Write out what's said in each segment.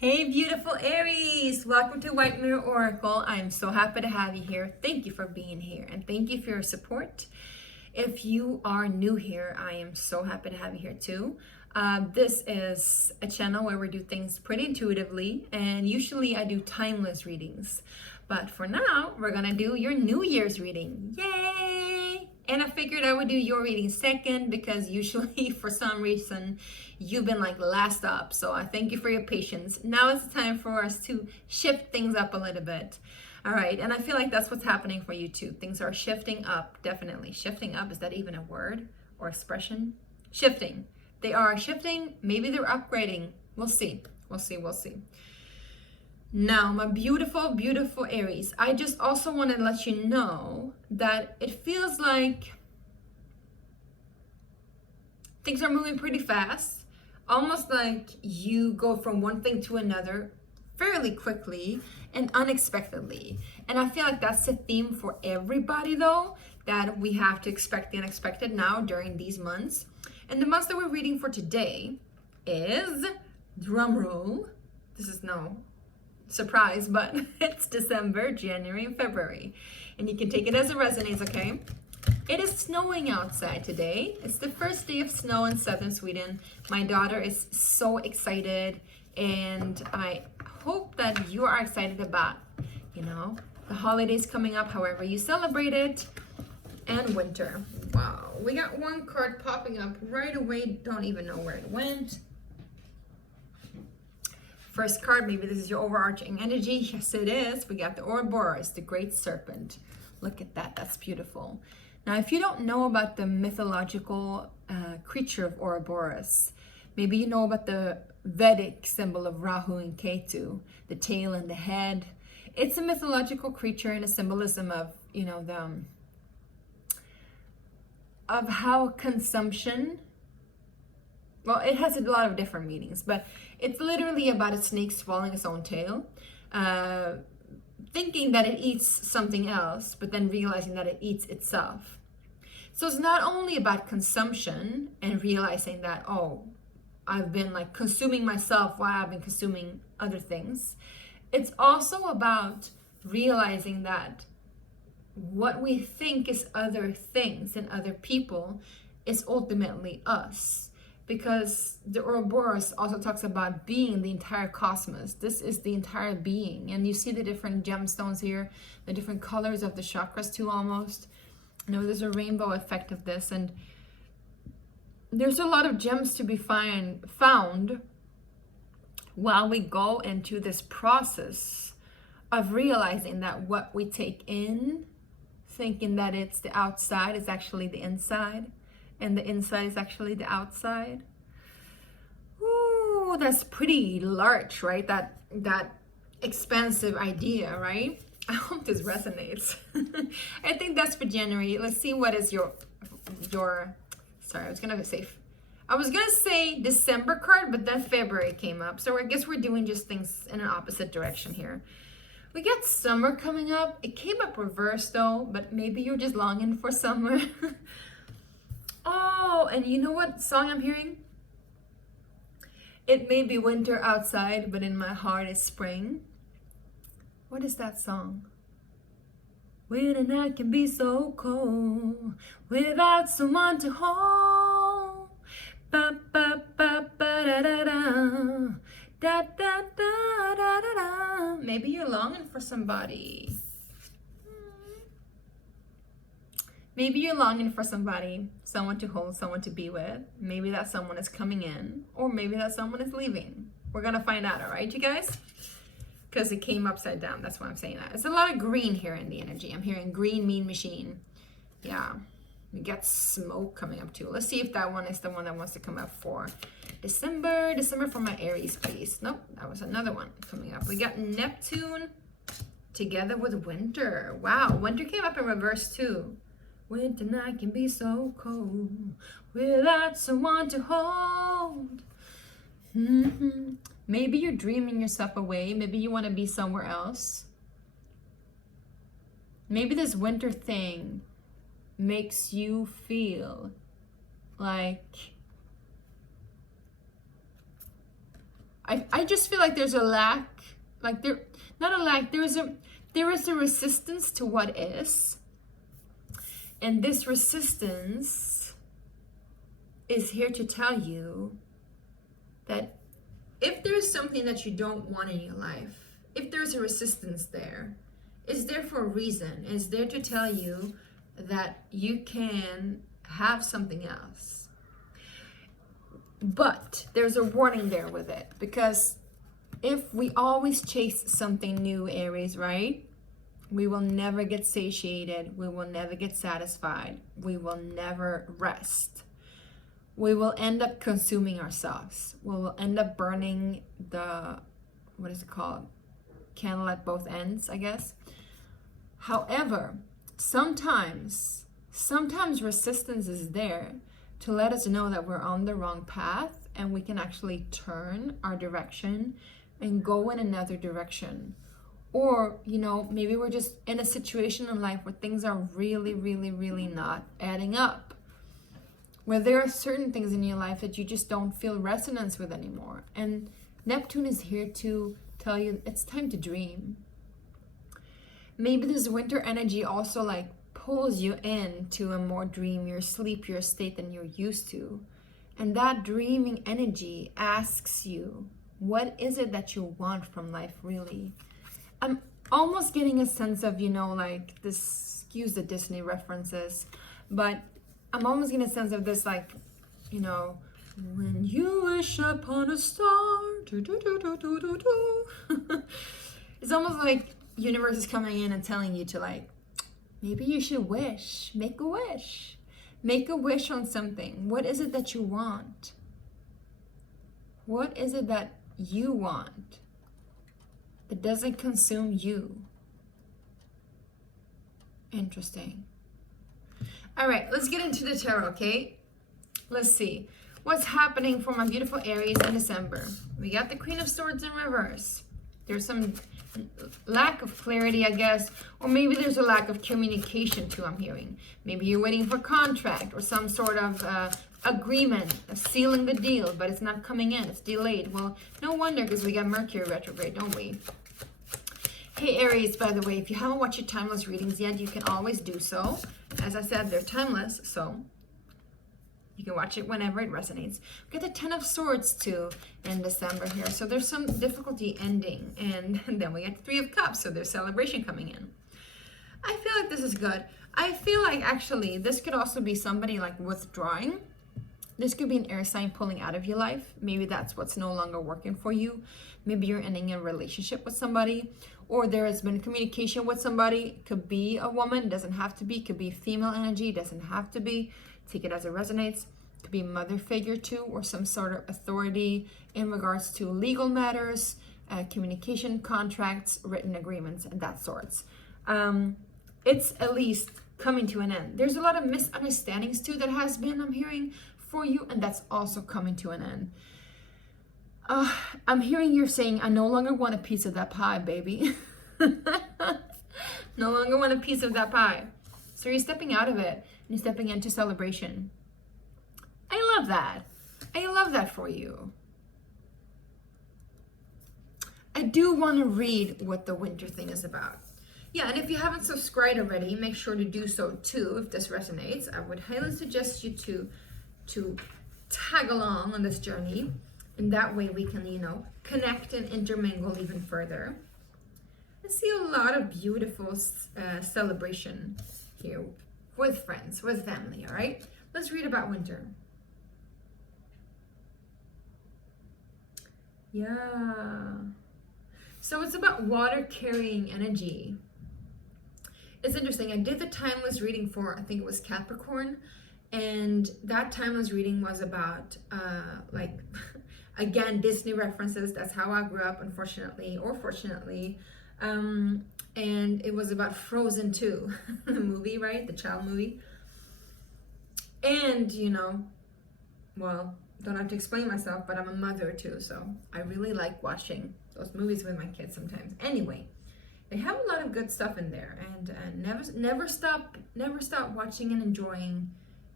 Hey beautiful Aries, welcome to White Mirror Oracle. I'm so happy to have you here. Thank you for being here and thank you for your support. If you are new here, I am so happy to have you here too. This is a channel where we do things pretty intuitively, and usually I do timeless readings. But for now, we're gonna do your New Year's reading. Yay! And I figured I would do your reading second because usually for some reason you've been like last up. So I thank you for your patience. Now it's time for us to shift things up a little bit. All right, and I feel like that's what's happening for you too. Things are shifting up, definitely. Shifting up, is that even a word or expression? Shifting. They are shifting, maybe they're upgrading. We'll see, we'll see, we'll see. Now, my beautiful, beautiful Aries, I just also want to let you know that it feels like things are moving pretty fast, almost like you go from one thing to another fairly quickly and unexpectedly. And I feel like that's the theme for everybody though, that we have to expect the unexpected now during these months. And the months that we're reading for today is, drum roll, this is no surprise, but it's December, January, and February. And you can take it as it resonates, okay? It is snowing outside today. It's the first day of snow in southern Sweden. My daughter is so excited, and I hope that you are excited about, the holidays coming up, however you celebrate it, and winter. Wow, we got one card popping up right away. Don't even know where it went. First card, maybe this is your overarching energy. Yes, it is. We got the Ouroboros, the great serpent. Look at that. That's beautiful. Now, if you don't know about the mythological creature of Ouroboros, maybe you know about the Vedic symbol of Rahu and Ketu, the tail and the head. It's a mythological creature and a symbolism of, of how consumption, well, it has a lot of different meanings, but it's literally about a snake swallowing its own tail, thinking that it eats something else, but then realizing that it eats itself. So it's not only about consumption and realizing that, oh, I've been like consuming myself while I've been consuming other things. It's also about realizing that what we think is other things and other people is ultimately us. Because the Ouroboros also talks about being the entire cosmos. This is the entire being. And you see the different gemstones here, the different colors of the chakras too almost. There's a rainbow effect of this. And there's a lot of gems to be found while we go into this process of realizing that what we take in, thinking that it's the outside, is actually the inside. And the inside is actually the outside. Ooh, that's pretty large, right? That expansive idea, right? I hope this resonates. I think that's for January. Let's see what is your sorry, I was gonna say December card, but then February came up. So I guess we're doing just things in an opposite direction here. We got summer coming up. It came up reversed though, but maybe you're just longing for summer. Oh, and you know what song I'm hearing? It may be winter outside, but in my heart it's spring. What is that song? When a night can be so cold without someone to hold. Ba ba ba ba da da da da da da da da da. Maybe you're longing for somebody. Maybe you're longing for somebody, someone to hold, someone to be with. Maybe that someone is coming in, or maybe that someone is leaving. We're gonna find out, all right, you guys? Because it came upside down, that's why I'm saying that. It's a lot of green here in the energy. I'm hearing green mean machine. Yeah, we got smoke coming up too. Let's see if that one is the one that wants to come up for December. December for my Aries, please. Nope, that was another one coming up. We got Neptune together with winter. Wow, winter came up in reverse too. Winter night can be so cold without someone to hold. Maybe you're dreaming yourself away. Maybe you want to be somewhere else. Maybe this winter thing makes you feel like I just feel like there's a lack, like there, not a lack, there is a resistance to what is. And this resistance is here to tell you that if there's something that you don't want in your life, if there's a resistance there, it's there for a reason. It's there to tell you that you can have something else. But there's a warning there with it, because if we always chase something new, Aries, right? We will never get satiated. We will never get satisfied. We will never rest. We will end up consuming ourselves. We will end up burning the, what is it called? Candle at both ends, I guess. However, sometimes resistance is there to let us know that we're on the wrong path, and we can actually turn our direction and go in another direction. Or, you know, maybe we're just in a situation in life where things are really, really, really not adding up. Where there are certain things in your life that you just don't feel resonance with anymore. And Neptune is here to tell you it's time to dream. Maybe this winter energy also like pulls you into a more dreamier, sleepier state than you're used to. And that dreaming energy asks you, what is it that you want from life really? I'm almost getting a sense of, you know, like this, excuse the Disney references, but I'm almost getting a sense of this, like, you know, when you wish upon a star, do, do, do, do, do, do, do. It's almost like universe is coming in and telling you to, like, maybe you should wish, make a wish. Make a wish on something. What is it that you want? What is it that you want that doesn't consume you? Interesting. All right, let's get into the tarot, okay? Let's see. What's happening for my beautiful Aries in December? We got the Queen of Swords in reverse. There's some lack of clarity, I guess, or maybe there's a lack of communication too, I'm hearing. Maybe you're waiting for contract or some sort of agreement, sealing the deal, but it's not coming in, it's delayed. Well, no wonder, because we got Mercury retrograde, don't we? Hey Aries, by the way, if you haven't watched your timeless readings yet, you can always do so. As I said, they're timeless, so you can watch it whenever it resonates. We got the Ten of Swords too in December here, so there's some difficulty ending, and then we got the Three of Cups, so there's celebration coming in. I feel like this is good. I feel like actually this could also be somebody like withdrawing. This could be an air sign pulling out of your life. Maybe that's what's no longer working for you. Maybe you're ending a relationship with somebody, or there has been communication with somebody. Could be a woman, doesn't have to be. Could be female energy, doesn't have to be. Take it as it resonates. Could be mother figure too, or some sort of authority in regards to legal matters, communication, contracts, written agreements, and that sorts. It's at least coming to an end. There's a lot of misunderstandings too that has been, I'm hearing, for you, and that's also coming to an end. I'm hearing you're saying, I no longer want a piece of that pie, baby. No longer want a piece of that pie. So you're stepping out of it, and you're stepping into celebration. I love that. I love that for you. I do want to read what the winter thing is about. Yeah, and if you haven't subscribed already, make sure to do so too if this resonates. I would highly suggest you to tag along on this journey, and that way we can, you know, connect and intermingle even further. I see a lot of beautiful celebration here with friends, with family, all right? Let's read about winter. Yeah. So it's about water carrying energy. It's interesting. I did the timeless reading for, I think it was Capricorn, and that timeless reading was about like again, Disney references. That's how I grew up, unfortunately or fortunately. And it was about Frozen 2, the movie, right? The child movie. And, you know, well, don't have to explain myself, but I'm a mother too, so I really like watching those movies with my kids sometimes. Anyway, they have a lot of good stuff in there, and never stop watching and enjoying,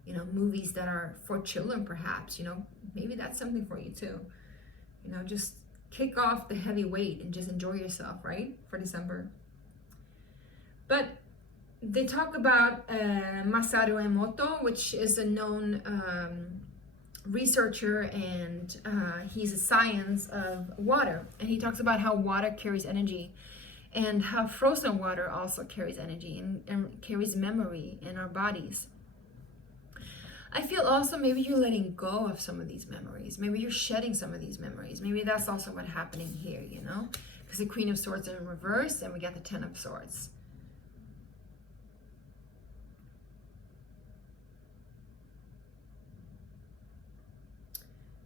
you know, movies that are for children, perhaps. You know, maybe that's something for you too. You know, just kick off the heavy weight and just enjoy yourself, right? For December. But they talk about Masaru Emoto, which is a known researcher, and he's a science of water. And he talks about how water carries energy, and how frozen water also carries energy and carries memory in our bodies. I feel also maybe you're letting go of some of these memories. Maybe you're shedding some of these memories. Maybe that's also what's happening here, you know? Because the Queen of Swords is in reverse, and we got the Ten of Swords.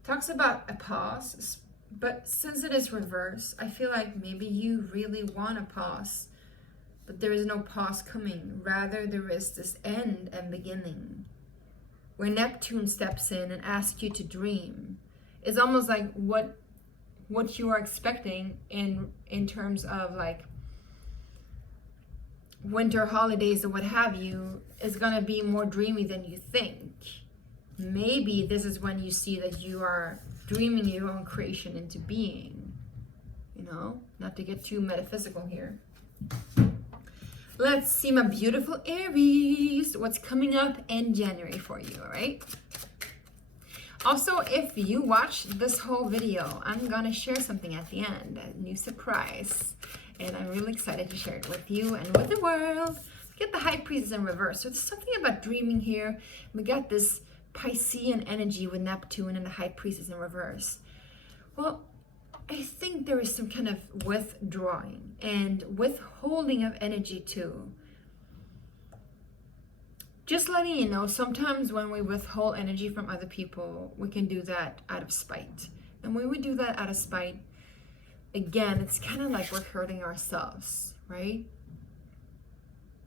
Talks about a pause, but since it is reverse, I feel like maybe you really want a pause, but there is no pause coming. Rather, there is this end and beginning, where Neptune steps in and asks you to dream. It's almost like what you are expecting in terms of like winter holidays or what have you is gonna be more dreamy than you think. Maybe this is when you see that you are dreaming your own creation into being, you know, not to get too metaphysical here. Let's see, my beautiful Aries, what's coming up in January for you, all right? Also, if you watch this whole video, I'm gonna share something at the end, a new surprise. And I'm really excited to share it with you and with the world. Get the High Priestess in reverse. So there's something about dreaming here. We got this Piscean energy with Neptune and the High Priestess in reverse. Well, I think there is some kind of withdrawing and withholding of energy too. Just letting you know, sometimes when we withhold energy from other people, we can do that out of spite. And when we do that out of spite, again, it's kind of like we're hurting ourselves, right?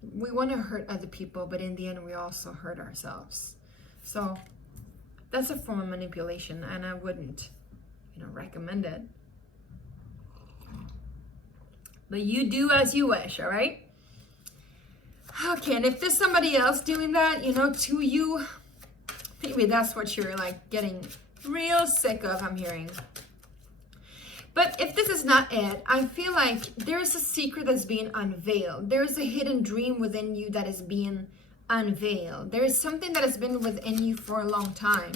We want to hurt other people, but in the end, we also hurt ourselves. So that's a form of manipulation, and I wouldn't, recommend it. But you do as you wish, all right? Okay, and if there's somebody else doing that, to you, maybe that's what you're like getting real sick of, I'm hearing. But if this is not it, I feel like there's a secret that's being unveiled. There's a hidden dream within you that is being unveiled. There is something that has been within you for a long time.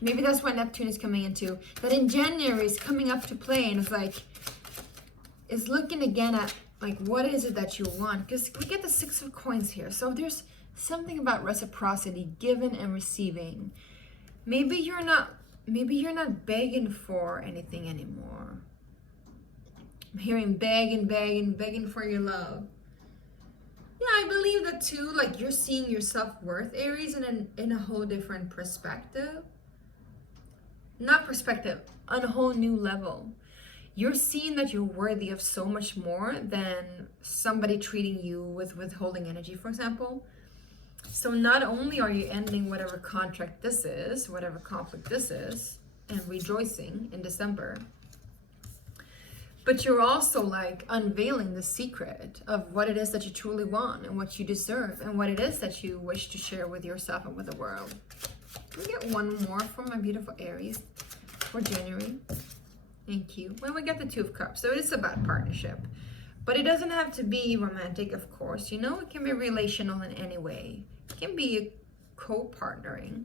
Maybe that's what Neptune is coming into. That in January is coming up to play, and it's looking again at like what is it that you want? Because we get the Six of Coins here. So there's something about reciprocity, giving and receiving. Maybe you're not begging for anything anymore. I'm hearing begging for your love. Yeah, I believe that too. Like you're seeing your self-worth, Aries, in a whole different perspective. Not perspective, on a whole new level. You're seeing that you're worthy of so much more than somebody treating you with withholding energy, for example. So not only are you ending whatever contract this is, whatever conflict this is, and rejoicing in December, but you're also like unveiling the secret of what it is that you truly want and what you deserve and what it is that you wish to share with yourself and with the world. Can we get one more from my beautiful Aries for January? Thank you. Well, we got the Two of Cups, so it is about partnership. But it doesn't have to be romantic, of course. It can be relational in any way. It can be co-partnering.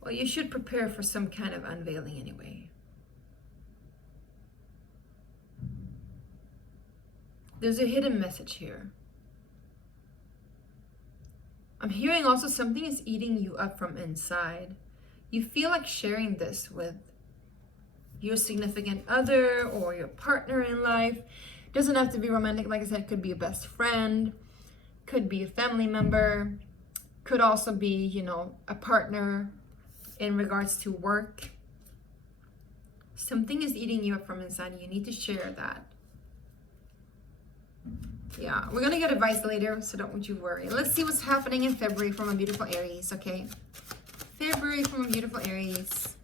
Well, you should prepare for some kind of unveiling anyway. There's a hidden message here. I'm hearing also something is eating you up from inside. You feel like sharing this with your significant other or your partner in life. It doesn't have to be romantic. Like I said, it could be a best friend, could be a family member, could also be, a partner in regards to work. Something is eating you up from inside. You need to share that. Yeah, we're gonna get advice later, so don't you worry. Let's see what's happening in February for my beautiful Aries, okay? February for my beautiful Aries.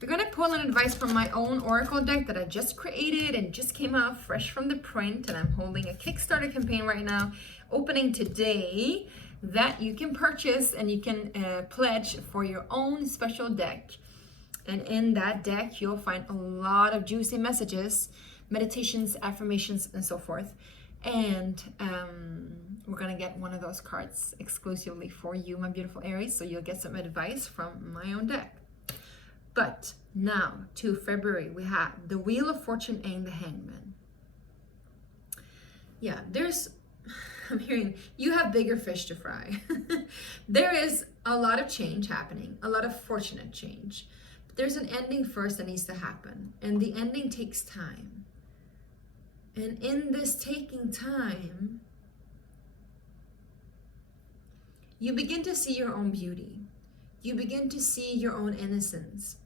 We're gonna pull an advice from my own Oracle deck that I just created and just came out fresh from the print, and I'm holding a Kickstarter campaign right now, opening today, that you can purchase and you can pledge for your own special deck. And in that deck, you'll find a lot of juicy messages, meditations, affirmations, and so forth. And we're going to get one of those cards exclusively for you, my beautiful Aries. So you'll get some advice from my own deck. But now to February, we have the Wheel of Fortune and the Hangman. Yeah, I'm hearing you have bigger fish to fry. There is a lot of change happening, a lot of fortunate change. But there's an ending first that needs to happen. And the ending takes time. And in this taking time, you begin to see your own beauty. You begin to see your own innocence.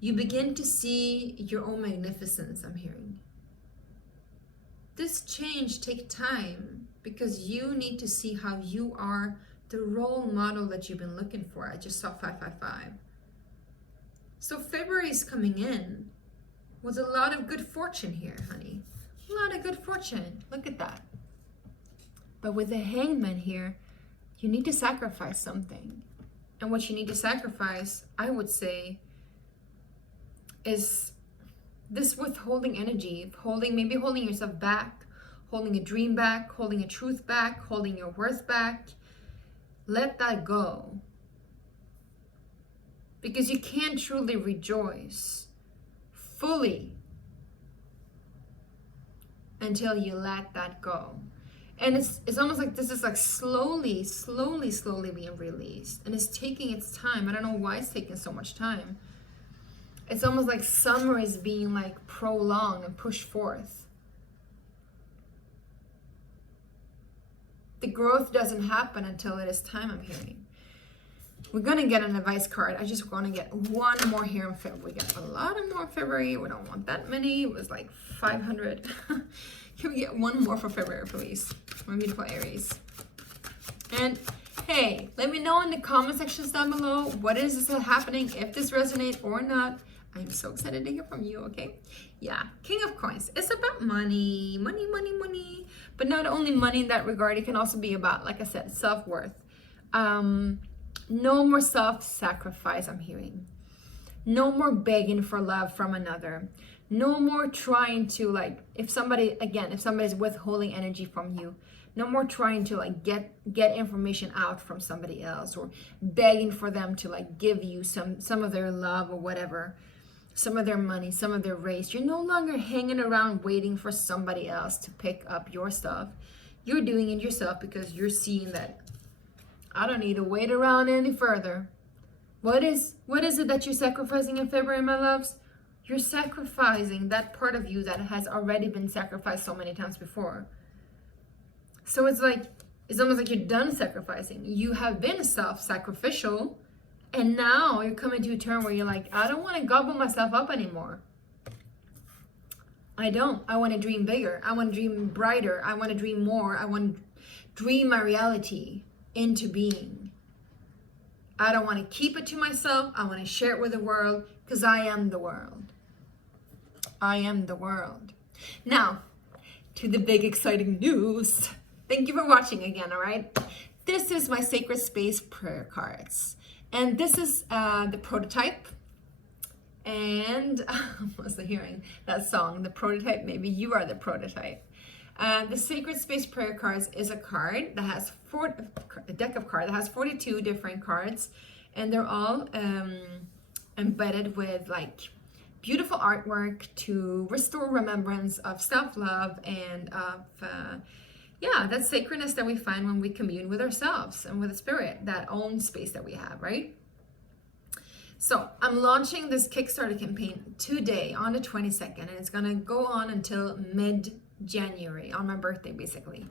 You begin to see your own magnificence, I'm hearing. This change takes time because you need to see how you are the role model that you've been looking for. I just saw 555. So February is coming in with a lot of good fortune here, honey. A lot of good fortune. Look at that. But with the Hangman here, you need to sacrifice something. And what you need to sacrifice, I would say, is this withholding energy, maybe holding yourself back, holding a dream back, holding a truth back, holding your worth back. Let that go. Because you can't truly rejoice fully until you let that go. And it's almost like this is like slowly being released. And it's taking its time. I don't know why it's taking so much time. It's almost like summer is being like prolonged and pushed forth. The growth doesn't happen until it is time, I'm hearing. We're going to get an advice card. I just want to get one more here in February. We got a lot of more in February. We don't want that many. It was like 500. Can we get one more for February, please? My beautiful Aries. And hey, let me know in the comment sections down below what is this happening, if this resonates or not. I'm so excited to hear from you, okay? Yeah, King of Coins. It's about money. Money, money, money. But not only money in that regard, it can also be about, like I said, self-worth. No more self-sacrifice, I'm hearing. No more begging for love from another. No more trying to, like, if somebody's withholding energy from you, no more trying to like get information out from somebody else or begging for them to like give you some of their love or whatever, some of their money, some of their race. You're no longer hanging around waiting for somebody else to pick up your stuff. You're doing it yourself because you're seeing that I don't need to wait around any further. What is it that you're sacrificing in February, my loves? You're sacrificing that part of you that has already been sacrificed so many times before. So it's almost like you're done sacrificing. You have been self-sacrificial, and now you're coming to a turn where you're like, I don't want to gobble myself up anymore. I don't. I want to dream bigger. I want to dream brighter. I want to dream more. I want to dream my reality into being. I don't want to keep it to myself. I want to share it with the world because I am the world. I am the world. Now, to the big exciting news. Thank you for watching again, all right? This is my Sacred Space prayer cards. And this is the prototype. And I'm also hearing that song, the prototype. Maybe you are the prototype. The Sacred Space prayer cards is a card that has a deck of cards that has 42 different cards. And they're all embedded with like beautiful artwork to restore remembrance of self-love and of that sacredness that we find when we commune with ourselves and with the spirit, that own space that we have, right? So I'm launching this Kickstarter campaign today on the 22nd, and it's gonna go on until mid-January, on my birthday basically,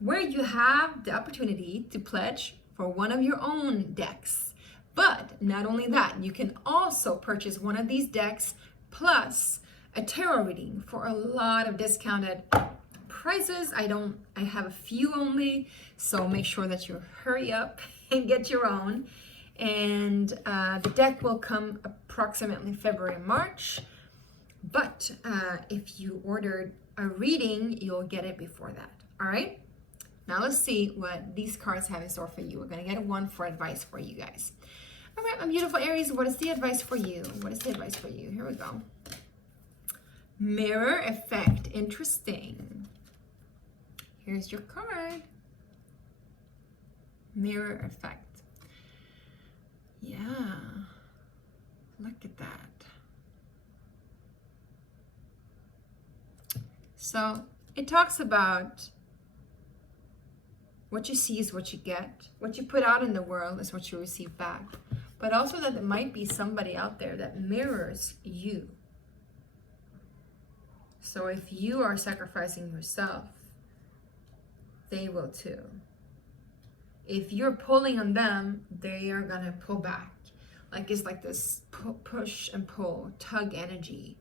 where you have the opportunity to pledge for one of your own decks. But not only that, you can also purchase one of these decks plus a tarot reading for a lot of discounted prices. I have a few only, so make sure that you hurry up and get your own. And the deck will come approximately February, March. But if you ordered a reading, you'll get it before that. All right. Now let's see what these cards have in store for you. We're gonna get one for advice for you guys. All right, my beautiful Aries, what is the advice for you? What is the advice for you? Here we go. Mirror effect. Interesting. Here's your card. Mirror effect. Yeah. Look at that. So it talks about what you see is what you get. What you put out in the world is what you receive back. But also that there might be somebody out there that mirrors you. So if you are sacrificing yourself, they will too. If you're pulling on them, they are gonna pull back. Like it's like this push and pull, tug energy.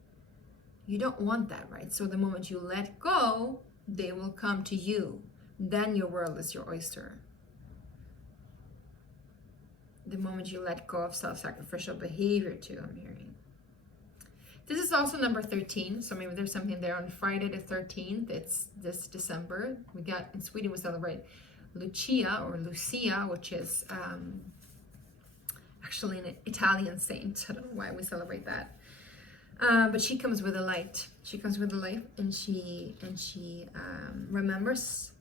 You don't want that, right? So the moment you let go, they will come to you. Then your world is your oyster. The moment you let go of self-sacrificial behavior too, I'm hearing. This is also number 13, so maybe there's something there on Friday the 13th. It's this December. We got, in Sweden, we celebrate Lucia, which is actually an Italian saint. I don't know why we celebrate that. But she comes with a light. She comes with a light, and she remembers,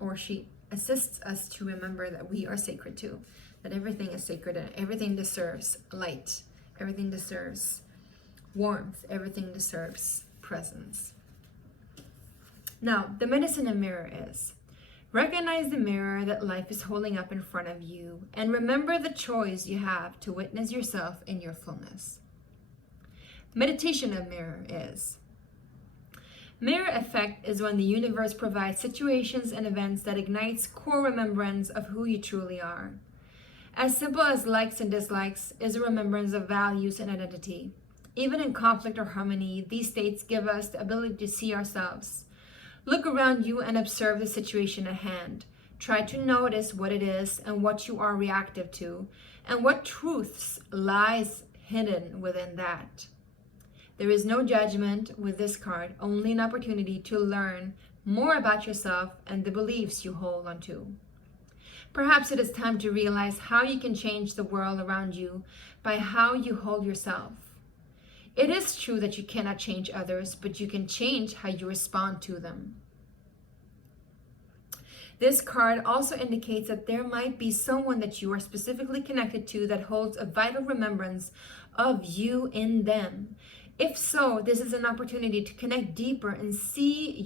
or she assists us to remember that we are sacred too. That everything is sacred and everything deserves light. Everything deserves warmth. Everything deserves presence. Now, the medicine in mirror is: recognize the mirror that life is holding up in front of you, and remember the choice you have to witness yourself in your fullness. Meditation of mirror is: mirror effect is when the universe provides situations and events that ignites core remembrance of who you truly are. As simple as likes and dislikes is a remembrance of values and identity. Even in conflict or harmony, these states give us the ability to see ourselves. Look around you and observe the situation at hand. Try to notice what it is and what you are reactive to, and what truths lies hidden within that. There is no judgment with this card, only an opportunity to learn more about yourself and the beliefs you hold onto. Perhaps it is time to realize how you can change the world around you by how you hold yourself. It is true that you cannot change others, but you can change how you respond to them. This card also indicates that there might be someone that you are specifically connected to that holds a vital remembrance of you in them. If so, this is an opportunity to connect deeper and see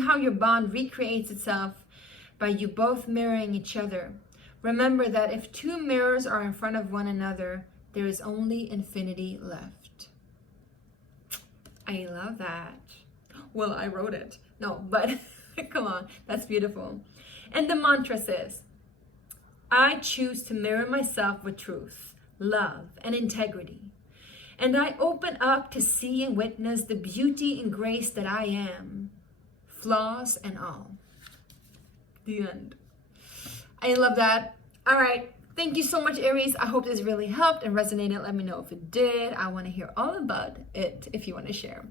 how your bond recreates itself by you both mirroring each other. Remember that if two mirrors are in front of one another, there is only infinity left. I love that. Well, I wrote it. No, but come on, that's beautiful. And the mantra says, I choose to mirror myself with truth, love, and integrity. And I open up to see and witness the beauty and grace that I am, flaws and all. The end. I love that. All right. Thank you so much, Aries. I hope this really helped and resonated. Let me know if it did. I want to hear all about it if you want to share.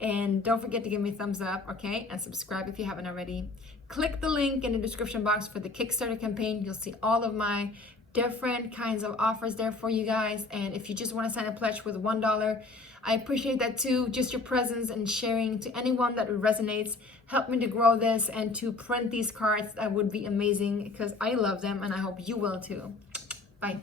And don't forget to give me a thumbs up, okay? And subscribe if you haven't already. Click the link in the description box for the Kickstarter campaign. You'll see all of my different kinds of offers there for you guys. And if you just want to sign a pledge with $1, I appreciate that too. Just your presence and sharing to anyone that resonates. Help me to grow this and to print these cards. That would be amazing because I love them and I hope you will too. Bye.